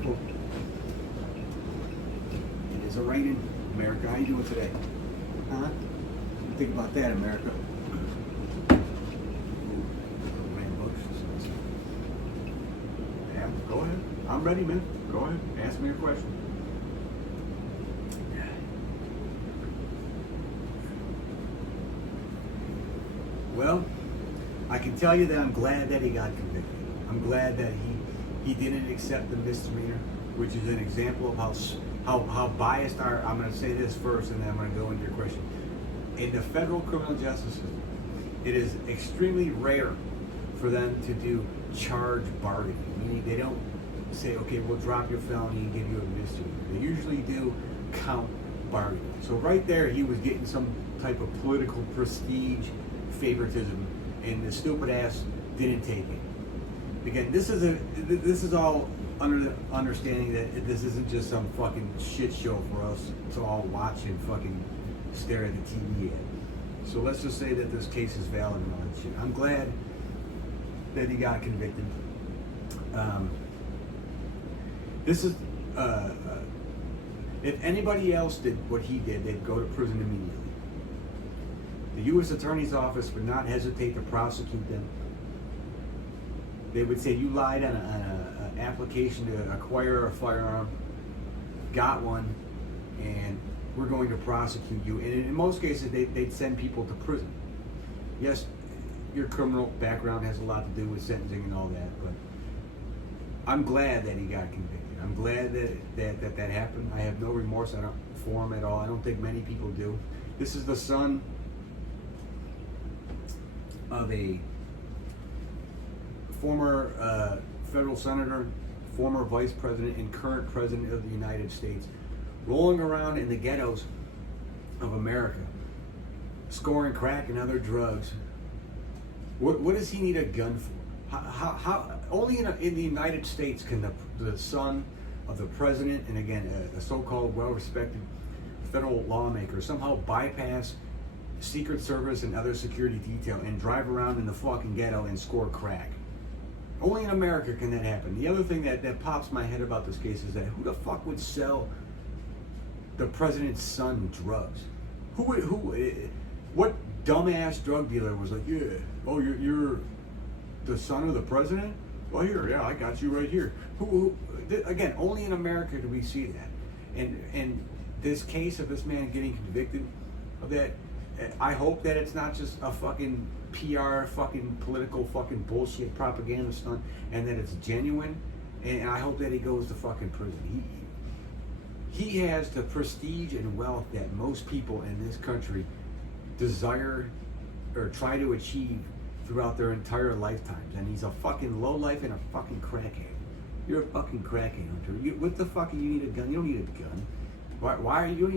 careful. It is a raining, America. How you doing today? Huh? What do you think about that, America? Yeah, go ahead. I'm ready, man. Go ahead. Ask me your question. Well, I can tell you that I'm glad that he got convicted. I'm glad that he didn't accept the misdemeanor, which is an example of how biased our. I'm going to say this first, and then I'm going to go into your question. In the federal criminal justice system, it is extremely rare for them to do charge bargaining. Meaning they don't say, okay, we'll drop your felony and give you a misdemeanor. They usually do count bargaining. So right there, he was getting some type of political prestige, favoritism, and the stupid ass didn't take it. Again, this is all under the understanding that this isn't just some fucking shit show for us to all watch and fucking stare at the TV at. So let's just say that this case is valid and all that shit. I'm glad that he got convicted. This is if anybody else did what he did, they'd go to prison immediately. The U.S. Attorney's Office would not hesitate to prosecute them. They would say, you lied on an application to acquire a firearm, got one, and we're going to prosecute you. And in most cases, they'd send people to prison. Yes, your criminal background has a lot to do with sentencing and all that, but I'm glad that he got convicted. I'm glad that happened. I have no remorse for him at all. I don't think many people do. This is the son of a former federal senator, former vice president, and current president of the United States, rolling around in the ghettos of America, scoring crack and other drugs. What does he need a gun for? How only in the United States can the son of the president, and again a so-called well-respected federal lawmaker, somehow bypass Secret Service and other security detail and drive around in the fucking ghetto and score crack. Only in America can that happen. The other thing that pops my head about this case is that who the fuck would sell the president's son drugs? What dumbass drug dealer was like, yeah, oh, you're the son of the president? Well, here, yeah, I got you right here. Again, only in America do we see that. And this case of this man getting convicted of that, I hope that it's not just a fucking PR fucking political fucking bullshit propaganda stunt, and that it's genuine, and I hope that he goes to fucking prison. He has the prestige and wealth that most people in this country desire or try to achieve throughout their entire lifetimes, and he's a fucking lowlife and a fucking crackhead. You're a fucking crackhead, Hunter. What the fuck do you need a gun? You don't need a gun. Why are you?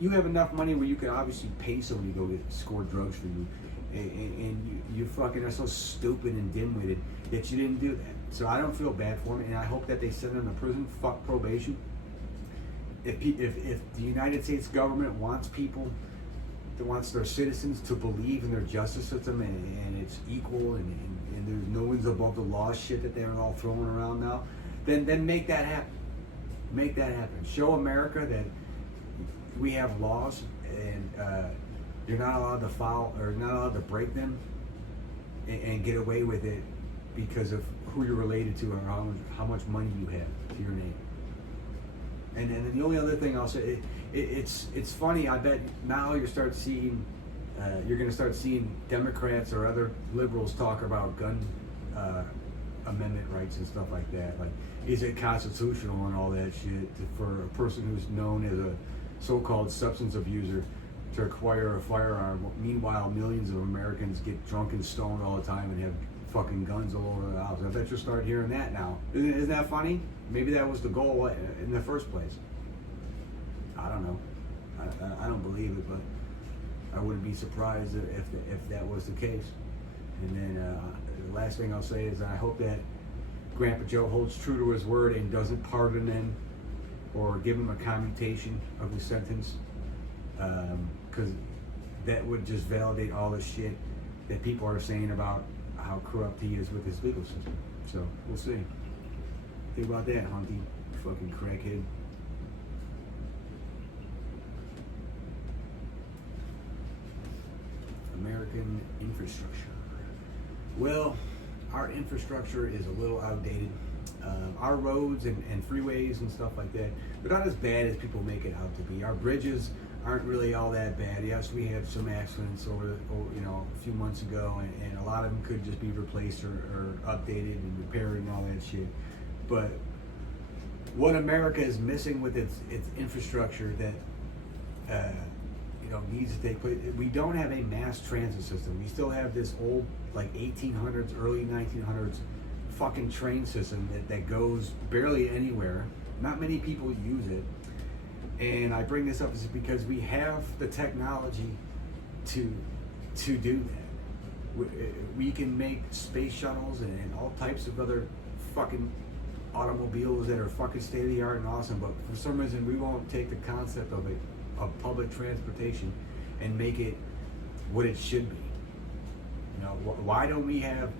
You have enough money where you could obviously pay somebody to go score drugs for you, and you fucking are so stupid and dim-witted that you didn't do that. So I don't feel bad for him, and I hope that they send him to prison. Fuck probation. If the United States government wants people, that wants their citizens to believe in their justice system and it's equal and there's no one's above the law shit that they're all throwing around now, then make that happen. Make that happen. Show America that we have laws and you're not allowed to follow or not allowed to break them and get away with it because of who you're related to or how much money you have to your name. And then the only other thing I'll say, it's funny. I bet now you're going to start seeing Democrats or other liberals talk about gun amendment rights and stuff like that. Like, is it constitutional and all that shit for a person who's known as a so-called substance abuser to acquire a firearm? Meanwhile, millions of Americans get drunk and stoned all the time and have fucking guns all over the house. I bet you'll start hearing that now. Isn't that funny? Maybe that was the goal in the first place. I don't know. I don't believe it, but I wouldn't be surprised if that was the case. And then the last thing I'll say is I hope that Grandpa Joe holds true to his word and doesn't pardon him or give him a commutation of the sentence, because that would just validate all the shit that people are saying about how corrupt he is with his legal system. So we'll see. Think about that, Hunty. fucking crackhead. American infrastructure. Well, our infrastructure is a little outdated. Our roads and freeways and stuff like that, they're not as bad as people make it out to be. Our bridges aren't really all that bad. Yes, we had some accidents over a few months ago, and a lot of them could just be replaced or updated and repaired and all that shit. But what America is missing with its infrastructure that needs to take place, we don't have a mass transit system. We still have this old, like 1800s, early 1900s fucking train system that goes barely anywhere. Not many people use it. And I bring this up is because we have the technology to do that. We can make space shuttles and all types of other fucking automobiles that are fucking state of the art and awesome, but for some reason we won't take the concept of public transportation and make it what it should be. Why don't we have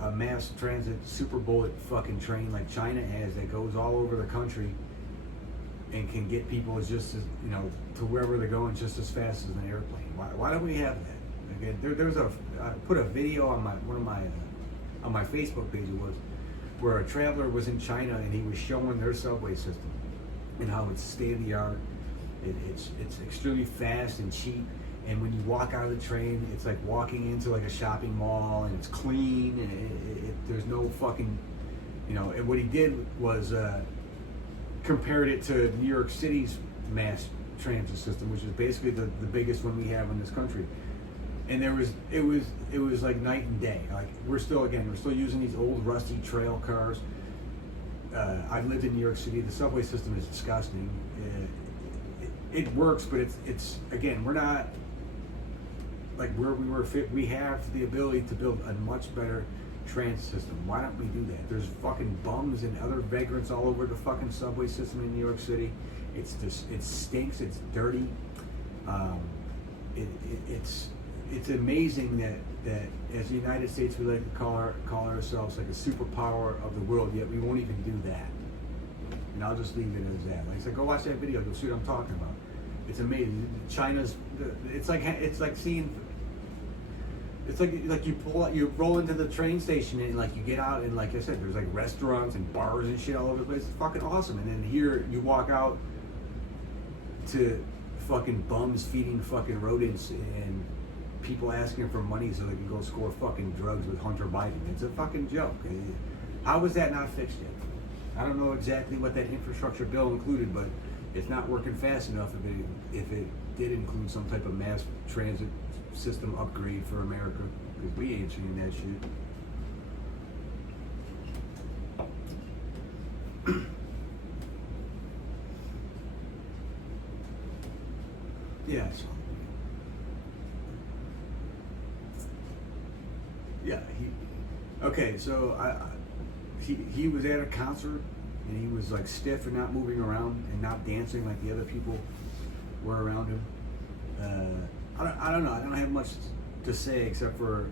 a mass transit super bullet fucking train like China has that goes all over the country and can get people just as, to wherever they're going just as fast as an airplane? Why don't we have that? Again, I put a video on my Facebook page. It was where a traveler was in China and he was showing their subway system and how it's state of the art. It's extremely fast and cheap, and when you walk out of the train, it's like walking into like a shopping mall, and it's clean, and there's no fucking, and what he did was compared it to New York City's mass transit system, which is basically the biggest one we have in this country. And it was like night and day. Like we're still using these old rusty trail cars. I've lived in New York City. The subway system is disgusting. It works, but it's again, we're not like where we were fit. We have the ability to build a much better transit system. Why don't we do that? There's fucking bums and other vagrants all over the fucking subway system in New York City. It stinks. It's dirty. It's amazing that as the United States we like to call ourselves like a superpower of the world, yet we won't even do that. And I'll just leave it as that. Like I said, go watch that video. You'll see what I'm talking about. It's amazing. It's like you roll into the train station and like you get out and like I said, there's like restaurants and bars and shit all over the place. It's fucking awesome. And then here you walk out to fucking bums feeding fucking rodents and people asking for money so they can go score fucking drugs with Hunter Biden. It's a fucking joke. How is that not fixed yet? I don't know exactly what that infrastructure bill included, but it's not working fast enough if it did include some type of mass transit system upgrade for America, because we ain't seeing that shit. Yes. Yeah, okay, so he was at a concert and he was like stiff and not moving around and not dancing like the other people were around him. I don't know. I don't have much to say except for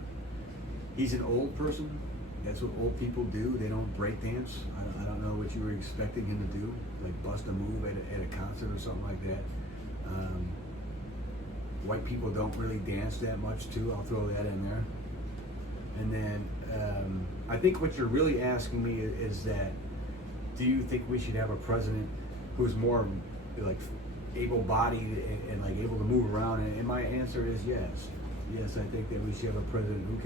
he's an old person. That's what old people do. They don't break dance. I don't know what you were expecting him to do, like bust a move at a concert or something like that. White people don't really dance that much too. I'll throw that in there. And then I think what you're really asking me is that, do you think we should have a president who's more like able-bodied and like able to move around? And my answer is yes. Yes, I think that we should have a president who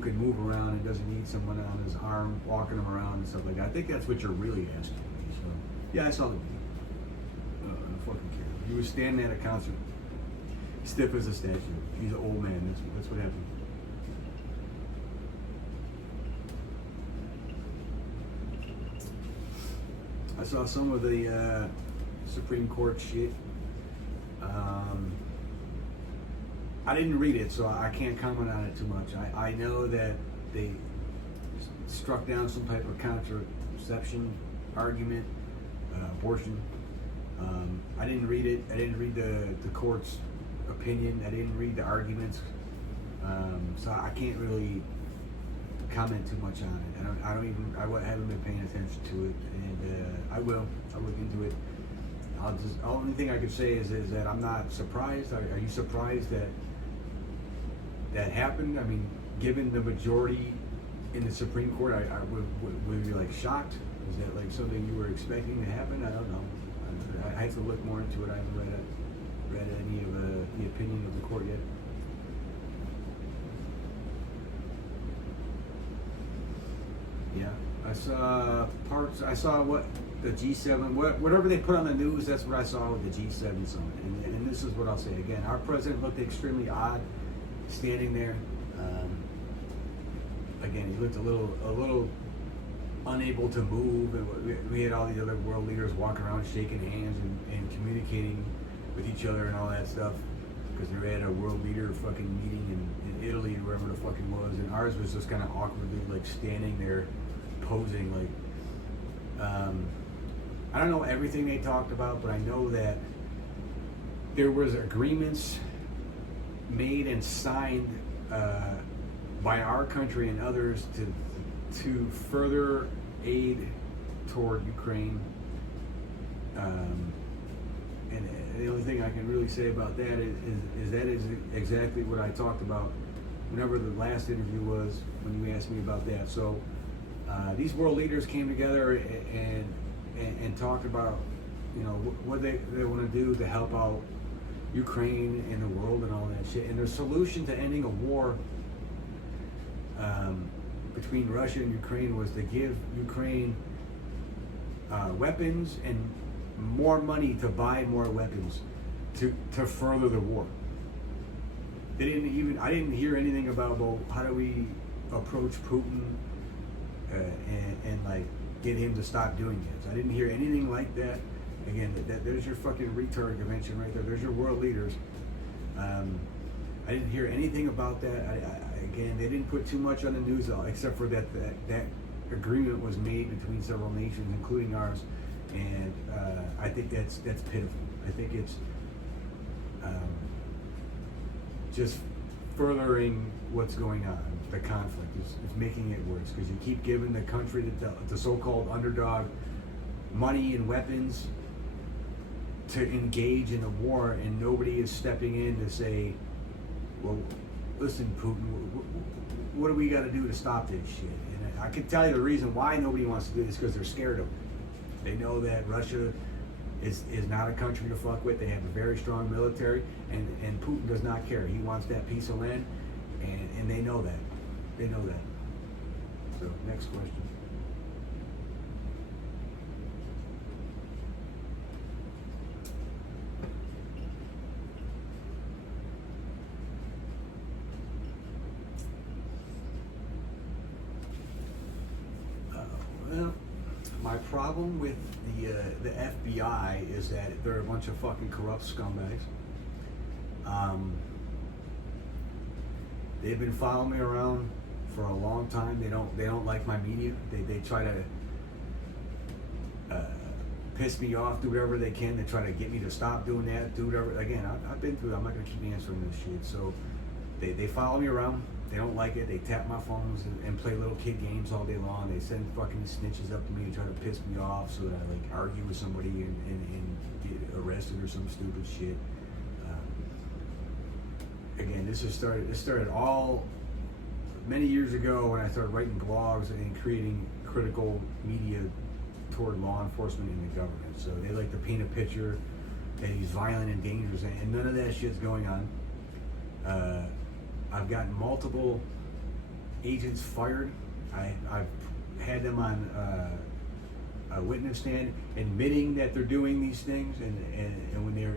can move around and doesn't need someone on his arm walking him around and stuff like that. I think that's what you're really asking me. So yeah, I saw the video. I don't fucking care. He was standing at a concert, stiff as a statue. He's an old man. That's what happened. I saw some of the Supreme Court shit. I didn't read it, so I can't comment on it too much. I know that they struck down some type of contraception argument, abortion. I didn't read it. I didn't read the court's opinion. I didn't read the arguments. So I can't really comment too much on it. I haven't been paying attention to it, and I will. I'll look into it. Only thing I could say is that I'm not surprised. Are you surprised that happened? I mean, given the majority in the Supreme Court, would you like shocked? Is that like something you were expecting to happen? I don't know. I have to look more into it. I haven't read any of the opinion of the court yet. Yeah, I saw what the G7, whatever they put on the news. That's what I saw with the G7 summit. And this is what I'll say again. Our president looked extremely odd standing there. Again, he looked a little unable to move, and we had all the other world leaders walking around shaking hands and communicating with each other and all that stuff, because they had a world leader fucking meeting in Italy, wherever the fuck it was, and ours was just kind of awkwardly like standing there posing like, I don't know everything they talked about, but I know that there was agreements made and signed by our country and others to further aid toward Ukraine. And the only thing I can really say about that is that is exactly what I talked about whenever the last interview was, when you asked me about that. So these world leaders came together and talked about, you know, what they want to do to help out Ukraine and the world and all that shit. And their solution to ending a war between Russia and Ukraine was to give Ukraine weapons and more money to buy more weapons to further the war. I didn't hear anything about, well, how do we approach Putin and like get him to stop doing this. I didn't hear anything like that. Again, there's your fucking retard convention right there. There's your world leaders. I didn't hear anything about that. Again, they didn't put too much on the news, except for that agreement was made between several nations, including ours, and I think that's pitiful. I think it's just furthering what's going on. The conflict is making it worse, because you keep giving the country, the so-called underdog, money and weapons to engage in the war, and nobody is stepping in to say, well, listen, Putin, what do we got to do to stop this shit? And I can tell you the reason why nobody wants to do this, because they're scared of it. They know that Russia is not a country to fuck with. They have a very strong military, and Putin does not care. He wants that piece of land, and they know that. They know that. So, next question. Well, my problem with the FBI is that they're a bunch of fucking corrupt scumbags. They've been following me around for a long time. They don't like my media. They try to piss me off, do whatever they can. They try to get me to stop doing that, do whatever. Again, I've been through that. I'm not gonna keep answering this shit. So they follow me around. They don't like it. They tap my phones and play little kid games all day long. They send fucking snitches up to me and try to piss me off so that I like argue with somebody and get arrested or some stupid shit. Again, this started all many years ago when I started writing blogs and creating critical media toward law enforcement and the government. So they like to paint a picture that he's violent and dangerous, and none of that shit's going on. I've gotten multiple agents fired. I've had them on a witness stand admitting that they're doing these things, and when they're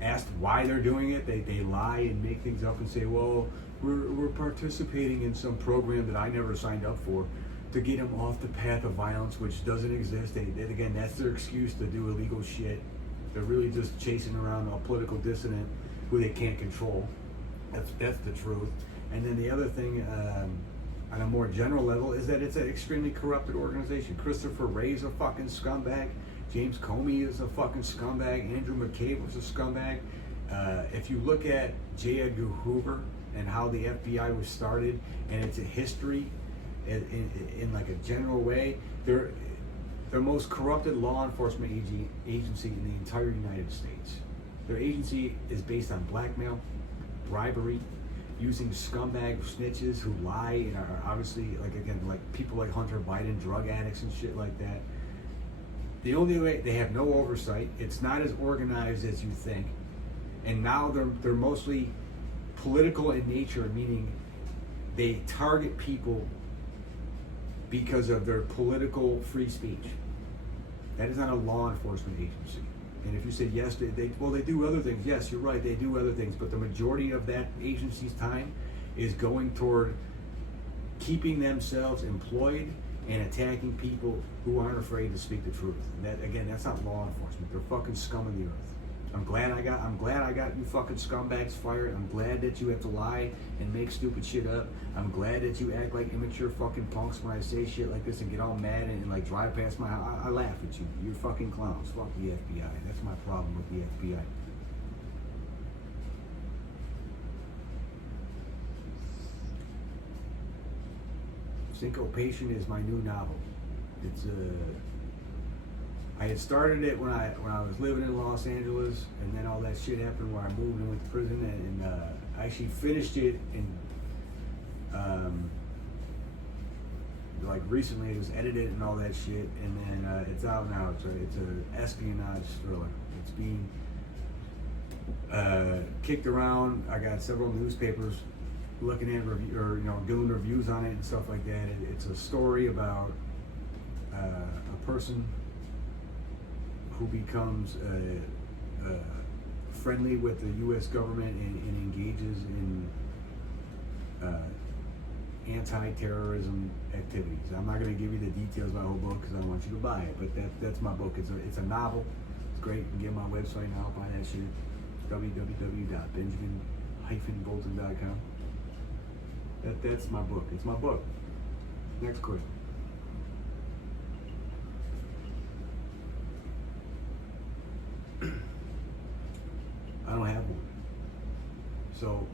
asked why they're doing it, they lie and make things up and say, well, we're participating in some program that I never signed up for to get them off the path of violence, which doesn't exist. Again, that's their excuse to do illegal shit. They're really just chasing around a political dissident who they can't control. That's the truth. And then the other thing, on a more general level, is that it's an extremely corrupted organization. Christopher Wray's a fucking scumbag. James Comey is a fucking scumbag. Andrew McCabe was a scumbag. If you look at J. Edgar Hoover and how the FBI was started and its history, in like a general way, they're the most corrupted law enforcement agency in the entire United States. Their agency is based on blackmail, bribery, using scumbag snitches who lie and are obviously, like, again, like people like Hunter Biden, drug addicts and shit like that. The only way, they have no oversight. It's not as organized as you think. And now they're mostly political in nature, meaning they target people because of their political free speech. That is not a law enforcement agency. And if you said yes, they do other things. Yes, you're right, they do other things. But the majority of that agency's time is going toward keeping themselves employed and attacking people who aren't afraid to speak the truth. And that, again, that's not law enforcement. They're fucking scum of the earth. I'm glad I got you fucking scumbags fired. I'm glad that you have to lie and make stupid shit up. I'm glad that you act like immature fucking punks when I say shit like this and get all mad and like drive past my house. I laugh at you. You're fucking clowns. Fuck the FBI. That's my problem with the FBI. Syncopation is my new novel. It's I had started it when I was living in Los Angeles, and then all that shit happened where I moved and went to prison, and I actually finished it in like recently. It was edited and all that shit, and then it's out now. It's an espionage thriller. It's being kicked around. I got several newspapers looking at doing reviews on it and stuff like that. It's a story about a person who becomes friendly with the U.S. government and engages in anti-terrorism activities. I'm not going to give you the details of my whole book because I don't want you to buy it, but that's my book. It's a novel. It's great. You can get my website now. Find that shit. www.benjamin-bolton.com. That's my book. It's my book. Next question. I don't have one. So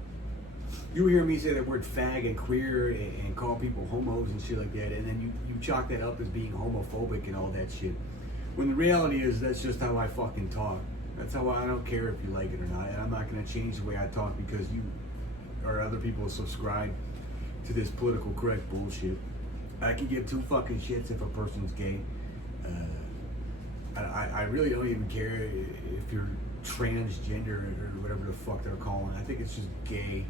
you hear me say that word fag and queer and call people homos and shit like that, and then you chalk that up as being homophobic and all that shit. When the reality is that's just how I fucking talk. That's how I don't care if you like it or not. And I'm not gonna change the way I talk because you or other people subscribe to this political correct bullshit. I can give two fucking shits if a person's gay. I really don't even care if you're transgender or whatever the fuck they're calling. I think it's just gay,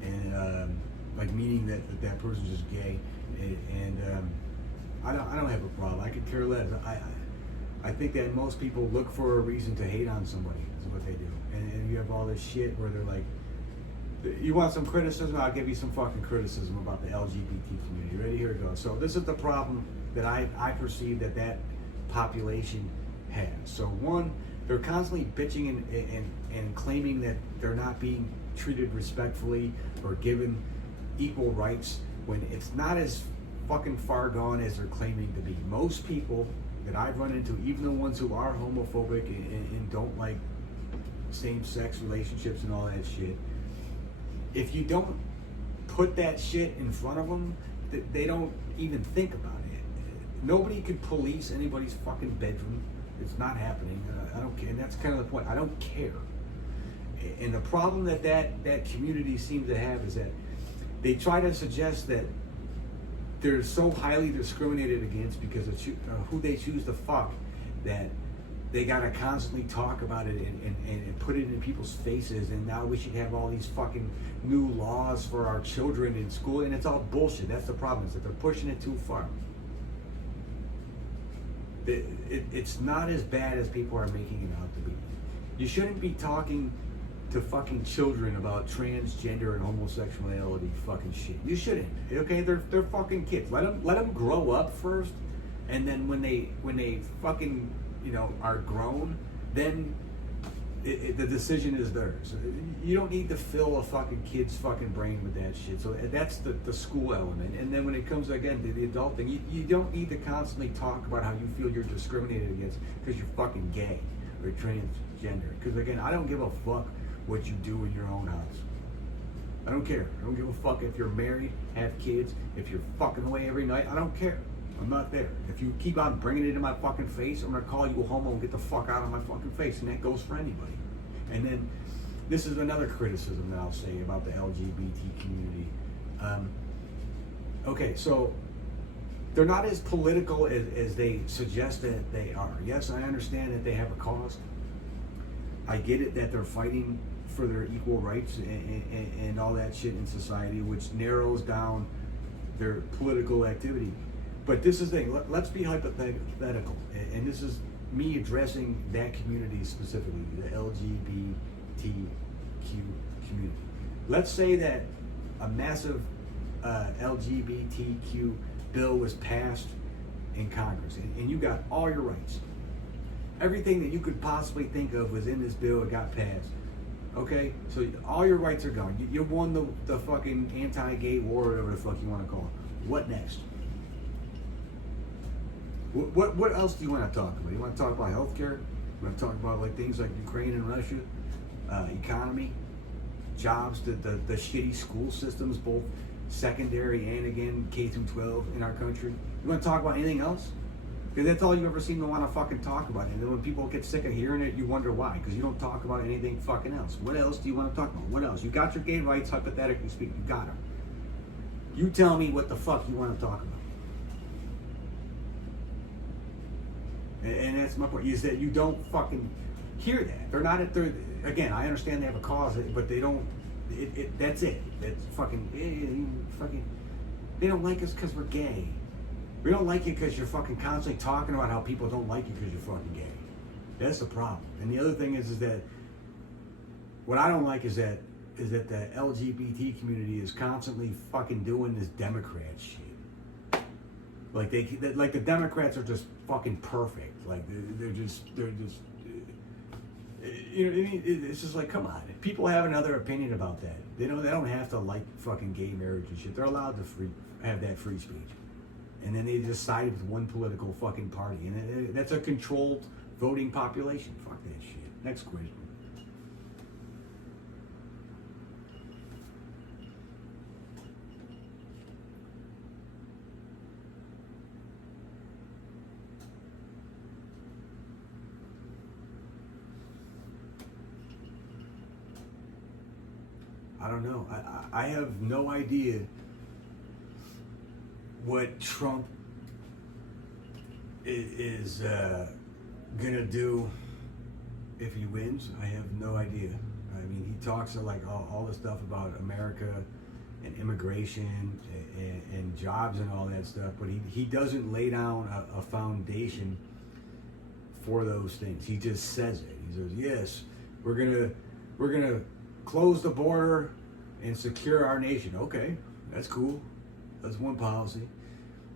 and like meaning that person's just gay, and I don't have a problem. I could care less. I think that most people look for a reason to hate on somebody. Is what they do, and you have all this shit where they're like, you want some criticism? I'll give you some fucking criticism about the LGBT community. Ready? Here it goes. So this is the problem that I perceive that population has. So one, they're constantly bitching and claiming that they're not being treated respectfully or given equal rights when it's not as fucking far gone as they're claiming to be. Most people that I've run into, even the ones who are homophobic and don't like same-sex relationships and all that shit, if you don't put that shit in front of them, they don't even think about it. Nobody could police anybody's fucking bedroom. It's not happening. I don't care. And that's kind of the point. I don't care. And the problem that community seems to have is that they try to suggest that they're so highly discriminated against because of who they choose to fuck that they gotta constantly talk about it and put it in people's faces, and now we should have all these fucking new laws for our children in school, and it's all bullshit. That's the problem, is that they're pushing it too far. It's not as bad as people are making it out to be. You shouldn't be talking to fucking children about transgender and homosexuality fucking shit. You shouldn't. Okay, they're fucking kids. Let them grow up first, and then when they fucking are grown, then the decision is theirs. You don't need to fill a fucking kid's fucking brain with that shit. So that's the school element. And then when it comes again to the adult thing, you don't need to constantly talk about how you feel you're discriminated against because you're fucking gay or transgender. Because again, I don't give a fuck what you do in your own house. I don't care. I don't give a fuck if you're married, have kids, if you're fucking away every night. I don't care. I'm not there. If you keep on bringing it in my fucking face, I'm gonna call you a homo and get the fuck out of my fucking face. And that goes for anybody. And then this is another criticism that I'll say about the LGBT community. Okay, so they're not as political as they suggest that they are. Yes, I understand that they have a cause. I get it that they're fighting for their equal rights and all that shit in society, which narrows down their political activity. But this is the thing, let's be hypothetical, and this is me addressing that community specifically, the LGBTQ community. Let's say that a massive LGBTQ bill was passed in Congress, and you got all your rights. Everything that you could possibly think of was in this bill. It got passed. Okay, so all your rights are gone. You won the fucking anti-gay war, whatever the fuck you want to call it. What next? What else do you want to talk about? You want to talk about healthcare? You want to talk about like things like Ukraine and Russia, economy, jobs, the shitty school systems, both secondary and again K through 12 in our country. You want to talk about anything else? Because that's all you ever seem to want to fucking talk about. And then when people get sick of hearing it, you wonder why. Because you don't talk about anything fucking else. What else do you want to talk about? What else? You got your gay rights, hypothetically speaking. You got them. You tell me what the fuck you want to talk about. And that's my point, is that you don't fucking hear that. They're not at their, again, I understand they have a cause, but they don't, that's it. That's fucking, they don't like us because we're gay. We don't like you because you're fucking constantly talking about how people don't like you because you're fucking gay. That's the problem. And the other thing is that what I don't like is that the LGBT community is constantly fucking doing this Democrat shit. Like like the Democrats are just fucking perfect. Like they're just you know what I mean? It's just like, come on. If people have another opinion about that, they don't have to like fucking gay marriage and shit. They're allowed to have that free speech. And then they just sided with one political fucking party. And that's a controlled voting population. Fuck that shit. Next question. I don't know. I have no idea what Trump is gonna do if he wins. I have no idea. I mean, he talks like all the stuff about America and immigration and jobs and all that stuff, but he doesn't lay down a foundation for those things. He just says it. He says, yes, we're gonna close the border and secure our nation. Okay, that's cool. That's one policy.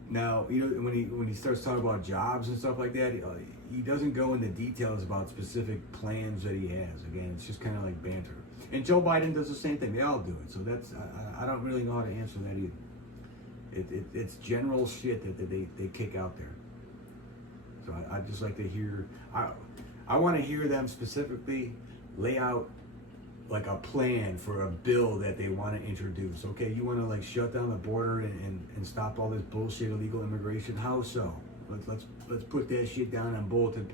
Now, you know, when he starts talking about jobs and stuff like that, he doesn't go into details about specific plans that he has. Again, it's just kind of like banter. And Joe Biden does the same thing. They all do it. So that's I don't really know how to answer that either. It's general shit that they kick out there. So I'd just like to hear. I want to hear them specifically lay out like a plan for a bill that they want to introduce. Okay, you want to like shut down the border and stop all this bullshit illegal immigration? How so? Let's put that shit down on bulletin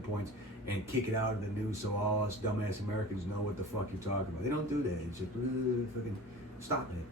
points and kick it out of the news so all us dumbass Americans know what the fuck you're talking about. They don't do that. It's just fucking stop it.